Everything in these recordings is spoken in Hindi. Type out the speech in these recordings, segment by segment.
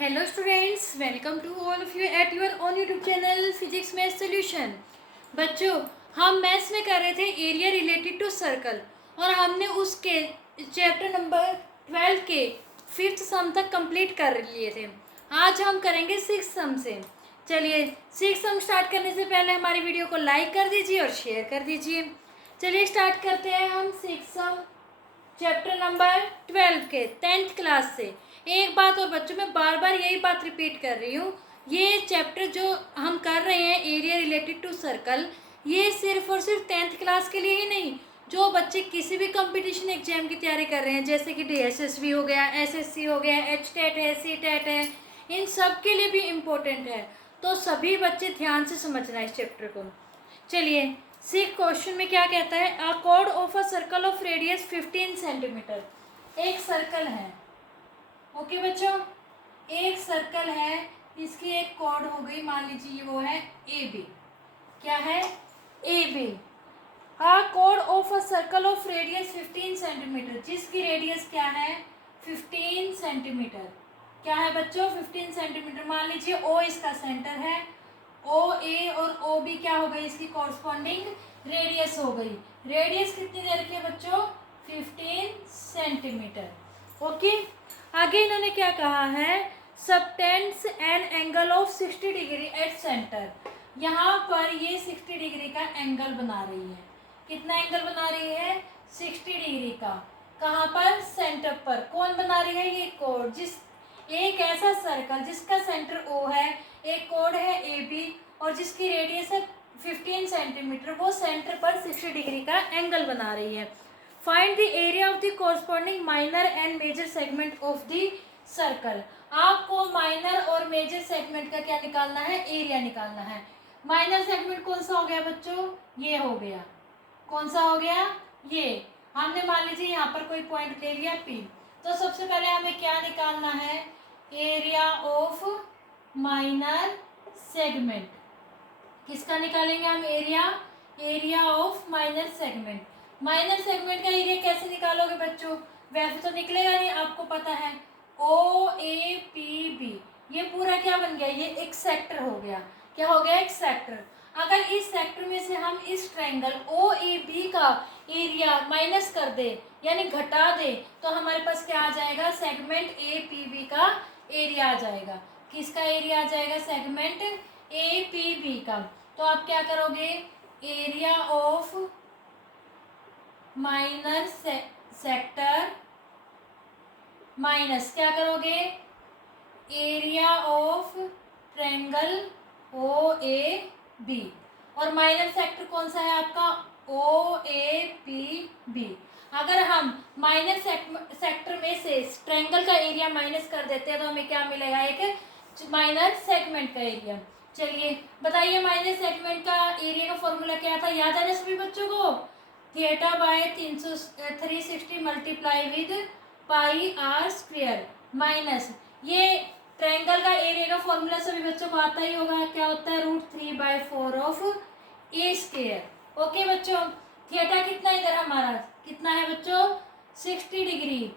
Hello students, welcome to all of you at your own YouTube channel physics math solution. बच्चों, हम मैथ्स में कर रहे थे एरिया रिलेटेड टू सर्कल और हमने उसके चैप्टर नंबर 12 के 5th सम तक कंप्लीट कर लिए थे। आज हम करेंगे 6th सम से। चलिए 6th सम स्टार्ट करने से पहले हमारी वीडियो को लाइक कर दीजिए और शेयर कर दीजिए। चलिए स्टार्ट करते हैं हम 6th सम चैप्टर नंबर 12 के 10th क्लास से। एक बात और बच्चों, मैं बार बार यही बात रिपीट कर रही हूँ, ये चैप्टर जो हम कर रहे हैं एरिया रिलेटेड टू सर्कल, ये सिर्फ और सिर्फ 10th क्लास के लिए ही नहीं, जो बच्चे किसी भी कंपटीशन एग्जाम की तैयारी कर रहे हैं, जैसे कि DSSB हो गया, SSC हो गया, HTET है, CTET है, इन सब के लिए भी इम्पोर्टेंट है। तो सभी बच्चे ध्यान से समझना है इस चैप्टर को। चलिए सी क्वेश्चन में क्या कहता है, अ cord of a circle of radius 15 centimetre. एक सर्कल है, ओके बच्चों, एक सर्कल है, इसकी एक कॉर्ड हो गई, मान लीजिए वो है AB। क्या है? AB। A cord of a circle of radius 15 centimetre, जिसकी रेडियस क्या है? 15 सेंटीमीटर। क्या है बच्चों? 15 सेंटीमीटर। मान लीजिए O इसका सेंटर है, OA और OB क्या हो गई? इसकी कॉरस्पॉन्डिंग रेडियस हो गई। रेडियस कितनी दे रखी है बच्चों? 15 सेंटीमीटर। ओके, आगे इन्होंने क्या कहा है? Subtends an angle of 60 degree at centre. यहाँ पर ये 60 डिग्री का एंगल बना रही है। कितना एंगल बना रही है? 60 डिग्री का। कहाँ पर? सेंटर पर। कौन बना रही है? ये कोड। जिस एक ऐसा सर्कल जिसका सेंटर O है, एक कोड है AB और जिसकी रेडियस है 15 सेंटीमीटर, वो सेंटर पर 60 डिग्री का एंगल बना रही है। Find the area of the corresponding minor and major segment of the circle. आपको माइनर और मेजर सेगमेंट का क्या निकालना है? एरिया निकालना है। माइनर सेगमेंट कौन सा हो गया बच्चों? ये हो गया। कौन सा हो गया? ये। हमने मान लीजिए यहाँ पर कोई पॉइंट ले लिया P, तो सबसे पहले हमें क्या निकालना है? Area of minor segment. किसका निकालेंगे हम area? Area of minor segment. Minor segment का एरिया कैसे निकालोगे बच्चों? वैसे तो निकलेगा नहीं, आपको पता है। OAPB, ये पूरा क्या बन गया? ये एक सेक्टर हो गया। क्या हो गया? एक सेक्टर। अगर इस सेक्टर में से हम इस ट्रायंगल OAB का एरिया माइनस कर दे, यानी घटा दे, तो हमारे पास क्या आ जाएगा? सेगमेंट APB का एरिया आ जाएगा। किसका एरिया आ जाएगा? सेगमेंट APB का। तो आप क्या करोगे? Area of minor sector minus क्या करोगे? Area of triangle OAB। और माइनर सेक्टर कौन सा है आपका? OAPB। अगर हम माइनर सेक्टर में से ट्रायंगल का एरिया माइनस कर देते हैं तो हमें क्या मिलेगा? एक माइनर सेगमेंट का एरिया। चलिए बताइए, माइनर सेगमेंट का एरिया का फॉर्मूला क्या था? याद है ना सभी बच्चों को? Theta by 360 multiply with pi r square minus, ये ट्रायंगल का एरिया का फॉर्मूला सभी बच्चों को आता ही होगा। क्या होता है? √3/4 ऑफ ए स्क्वायर। ओके बच्चों, थीटा कितना इधर हमारा? कितना है बच्चों? 60 degree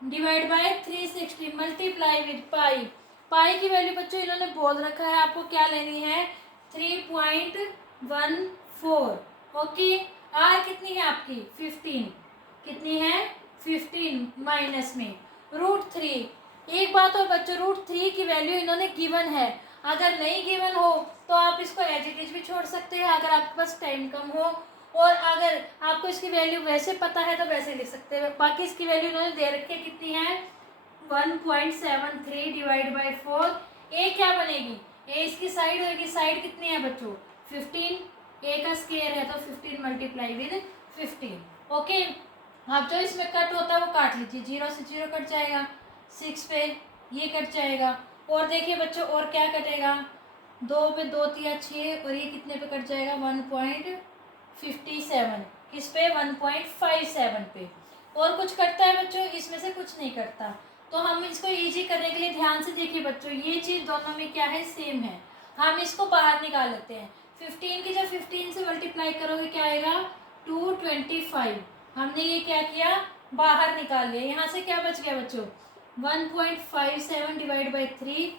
divide by 360 multiply with pi. Pi की वैल्यू बच्चों इन्होंने बोल रखा है, आपको क्या लेनी है? 3.14। ओके, आर कितनी है आपकी? 15। कितनी है? 15 माइनस में √3। एक बात और बच्चों, √3 की वैल्यू इन्होंने गिवन है। अगर नहीं गिवन हो तो आप इसको एज इट इज भी छोड़ सकते हैं, अगर आपके पास टाइम कम हो, और अगर आपको इसकी वैल्यू वैसे पता है तो वैसे लिख सकते हैं। बाकी इसकी वैल्यू इन्होंने दे रखी है, कितनी है? 1.73 डिवाइड बाई 4। ए क्या बनेगी? ए इसकी साइड होगी। साइड कितनी है बच्चों? 15। ए का स्क्वायर है तो 15 मल्टीप्लाई विद 15। ओके, अब जो इसमें कट होता है वो काट लीजिए। 0 से 0 कट जाएगा, 6 पे ये कट जाएगा, और देखिए बच्चों और क्या कटेगा? 2 पे 2 तिया 6, और ये कितने पे कट जाएगा? 1.57। किस पे? 1.57 पे। और कुछ कटता है बच्चों? इसमें से कुछ नहीं कटता। तो हम इसको इजी करने के लिए ध्यान से देखिए बच्चों, ये चीज़ दोनों में क्या है? सेम है। हम इसको बाहर निकाल लेते हैं। 15 की जब 15 से मल्टीप्लाई करोगे क्या आएगा? 225। हमने ये क्या किया? बाहर निकाल लिया। यहाँ से क्या बच गया बच्चों? 1.57 डिवाइड बाई 3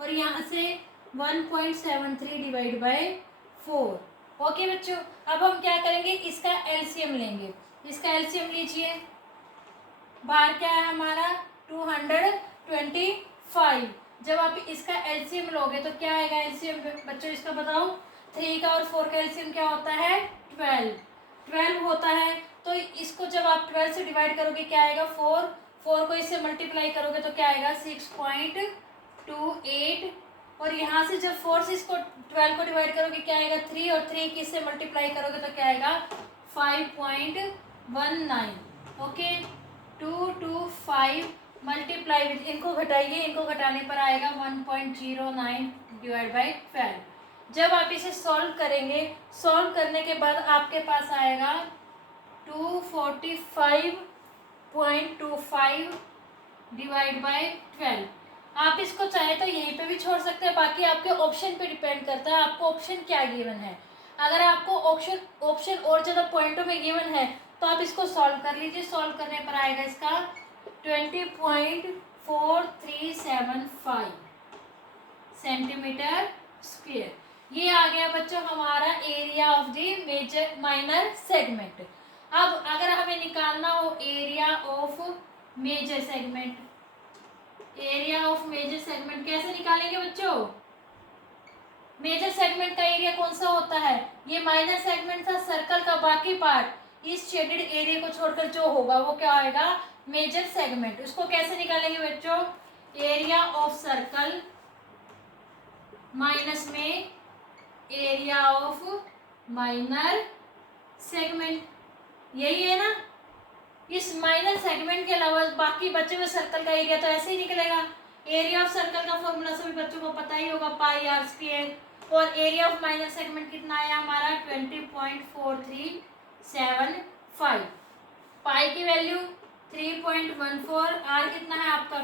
और यहाँ से 1.73 डिवाइड बाई 4। ओके बच्चों, अब हम क्या करेंगे, इसका एलसीएम लेंगे। इसका एलसीएम लीजिए, बाहर क्या है हमारा 225। जब आप इसका एलसीएम लोगे तो क्या आएगा एलसीएम बच्चों, इसका बताओ। 3 का और 4 का एलसीएम क्या होता है, 12 होता है। तो इसको जब आप 12 से डिवाइड करोगे क्या आएगा, 4 को इससे मल्टीप्लाई करोगे तो क्या आएगा 6.28। और यहाँ से जब 4 से इसको 12 को डिवाइड करोगे क्या आएगा 3, और 3 की इससे मल्टीप्लाई करोगे तो क्या आएगा 5.19। ओके, 225 मल्टीप्लाई विद, इनको घटाइए, इनको घटाने पर आएगा 1.09 डिवाइड बाई 12। जब आप इसे सॉल्व करेंगे, सॉल्व करने के बाद आपके पास आएगा 245.25 डिवाइड बाई 12। आप इसको चाहे तो यहीं पे भी छोड़ सकते हैं, बाकी आपके ऑप्शन पे डिपेंड करता है आपको ऑप्शन क्या गिवन है। अगर आपको ऑप्शन और ज़्यादा पॉइंटों में गिवन है तो आप इसको सॉल्व कर लीजिए। सॉल्व करने पर आएगा इसका 20.4375 सेंटीमीटर स्क्वायर। ये आ गया बच्चों हमारा area of the major minor segment. अब अगर हमें निकालना हो area of major segment, area of major segment कैसे निकालेंगे बच्चों। मेजर सेगमेंट का एरिया कौन सा होता है, ये माइनर सेगमेंट था सर्कल का बाकी पार्ट, इस शेडेड एरिया को छोड़कर जो होगा वो क्या आएगा मेजर सेगमेंट। उसको कैसे निकालेंगे बच्चों, एरिया ऑफ सर्कल माइनस में एरिया ऑफ माइनर सेगमेंट, यही है ना। इस माइनर सेगमेंट के अलावा बाकी बचे हुए सर्कल का एरिया तो ऐसे ही निकलेगा। एरिया ऑफ सर्कल का फॉर्मूला सभी बच्चों को पता ही होगा, पाई आर स्क्वायर। और एरिया ऑफ माइनर सेगमेंट कितना आया हमारा 20.4375। पाई की वैल्यू 3.14, आर कितना है आपका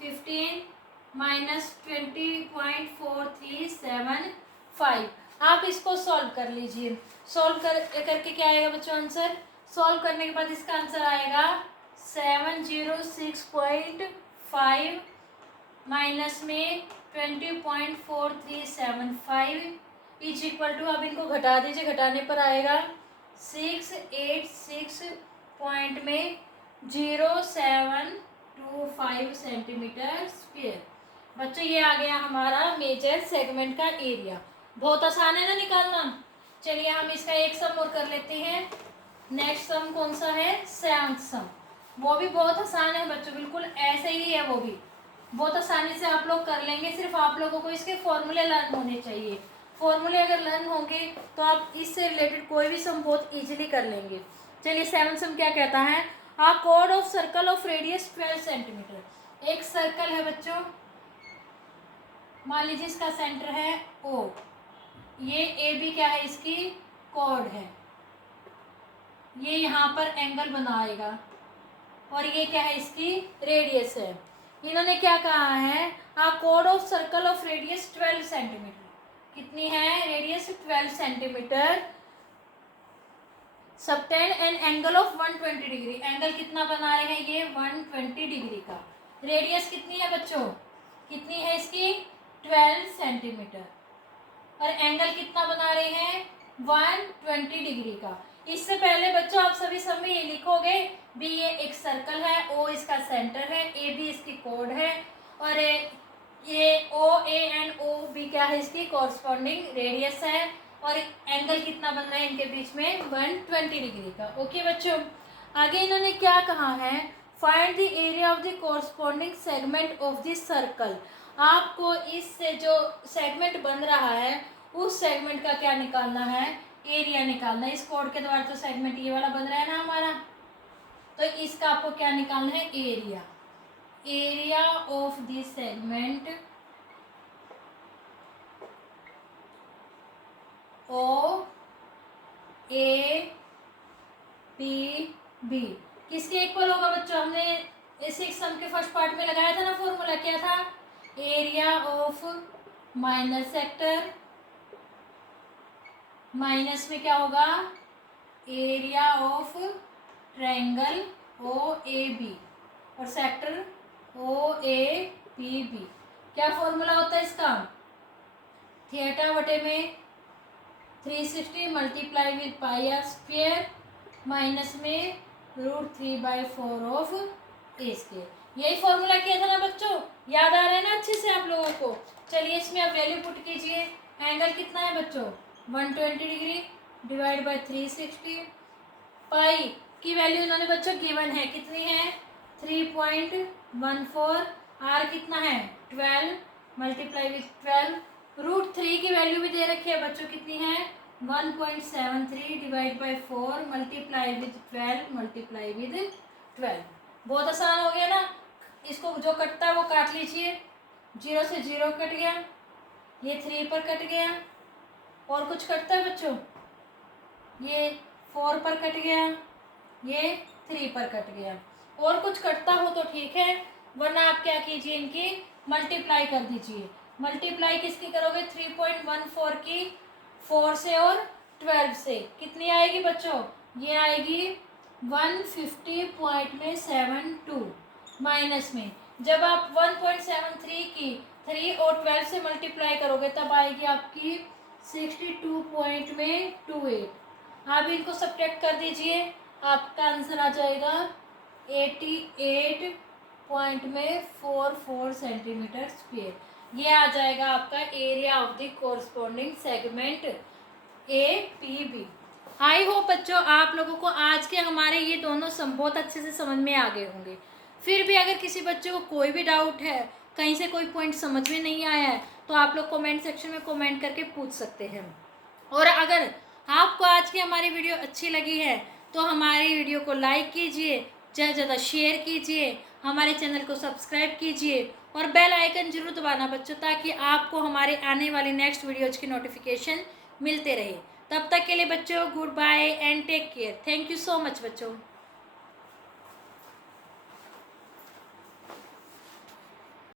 15 माइनस 20.4375। आप इसको सॉल्व कर लीजिए। सॉल्व करके क्या आएगा बच्चों आंसर, सॉल्व करने के बाद इसका आंसर आएगा 706.5 माइनस में 20.4375 इज इक्वल टू, अब इनको घटा दीजिए, घटाने पर आएगा 686 पॉइंट में 0725 सेंटीमीटर स्क्वायर। बच्चों ये आ गया हमारा मेजर सेगमेंट का एरिया। बहुत आसान है ना निकालना। चलिए हम इसका एक सम और कर लेते हैं। नेक्स्ट सम कौन सा है, 7th सम। वो भी बहुत आसान है बच्चों, बिल्कुल ऐसे ही है, वो भी बहुत आसानी से आप लोग कर लेंगे। सिर्फ आप लोगों को इसके फॉर्मूले लर्न होने चाहिए। फॉर्मूले अगर लर्न होंगे तो आप इससे रिलेटेड कोई भी सम बहुत इजीली कर लेंगे। चलिए 7th सम क्या कहता है, आ code of circle of radius 12 centimetre. एक सर्कल है बच्चों, मान लीजिए इसका सेंटर है O, ये ए बी क्या है इसकी कोड है, ये यहाँ पर एंगल बनाएगा और ये क्या है इसकी रेडियस है। इन्होंने क्या कहा है, आ code of circle of radius 12 centimetre. कितनी है radius 12 centimetre. Subtend an angle of 120 degree. Angle कितना बना रहे हैं ये 120 डिग्री का। रेडियस कितनी है बच्चों, कितनी है इसकी 12 सेंटीमीटर। और एंगल कितना बना रहे हैं 120 डिग्री का। इससे पहले बच्चों आप सभी सब में ये लिखोगे, बी ये एक सर्कल है, ओ इसका सेंटर है, ए बी इसकी कोड है, और ये ओ ए एंड ओ बी क्या है इसकी कॉरस्पॉन्डिंग रेडियस है, और एंगल कितना बन रहा है इनके बीच में 120 डिग्री का। ओके बच्चों, आगे इन्होंने क्या कहा है, find the area of the corresponding segment of the circle. आपको इससे जो सेगमेंट बन रहा है उस सेगमेंट का क्या निकालना है, एरिया निकालना है। इस कोड के द्वारा तो सेगमेंट ये वाला बन रहा है ना हमारा, तो इसका आपको क्या निकालना है area. Area of the segment O A P B किसके इक्वल होगा बच्चों, हमने इस सम के फर्स्ट पार्ट में लगाया था ना फॉर्मूला, क्या था area of minor sector minus में क्या होगा area of triangle O A B, और सेक्टर OAPB। क्या फॉर्मूला होता है इसका? थीटा बटे में 360 multiply with pi r square minus में √3/4 ऑफ ए स्क्वायर। यही फॉर्मूला किया था ना बच्चों, याद आ रहा है ना अच्छे से आप लोगों को? चलिए इसमें आप वैल्यू पुट कीजिए। एंगल कितना है बच्चों? 120 डिग्री डिवाइड बाय 360। पाई की वैल्यू इन्होंने बच्चों गिवन है, कितनी है? 3.14। आर कितना है? 12 मल्टीप्लाई विद 12। √3 की वैल्यू भी दे रखी है बच्चों, कितनी है? 1.73 divide by 4 multiply with 12 multiply with 12। बहुत आसान हो गया ना? इसको जो कटता है वो काट लीजिए। 0 से 0 कट गया, ये 3 पर कट गया। और कुछ कटता है बच्चों? ये 4 पर कट गया, ये 3 पर कट गया। और कुछ कटता हो तो ठीक है, वरना आप क्या कीजिए, इनकी मल्टीप्लाई कर दीजिए। मल्टीप्लाई किसकी करोगे? 3.14 की 4 से और 12 से कितनी आएगी बच्चों? ये आएगी 150.72 माइनस में। जब आप 1.73 की 3 और 12 से मल्टीप्लाई करोगे तब आएगी आपकी 62.28। आप इनको सब्ट्रैक्ट कर दीजिए, आपका आंसर आ जाएगा 88.44 सेंटीमीटर स्क्वेयर। ये आ जाएगा आपका area of the corresponding segment APB। I hope बच्चों आप लोगों को आज के हमारे ये दोनों सम बहुत अच्छे से समझ में आ गए होंगे। फिर भी अगर किसी बच्चे को कोई भी डाउट है, कहीं से कोई पॉइंट समझ में नहीं आया है, तो आप लोग कमेंट सेक्शन में कमेंट करके पूछ सकते हैं। और अगर आपको आज की हमारी वीडियो अच्छी लगी है तो हमारी वीडियो को लाइक कीजिए, ज़्यादा से ज़्यादा शेयर कीजिए, हमारे चैनल को सब्सक्राइब कीजिए और बेल आइकन जरूर दबाना बच्चों, ताकि आपको हमारे आने वाली नेक्स्ट वीडियोज़ की नोटिफिकेशन मिलते रहे। तब तक के लिए बच्चों good bye and take care. Thank you so much बच्चों।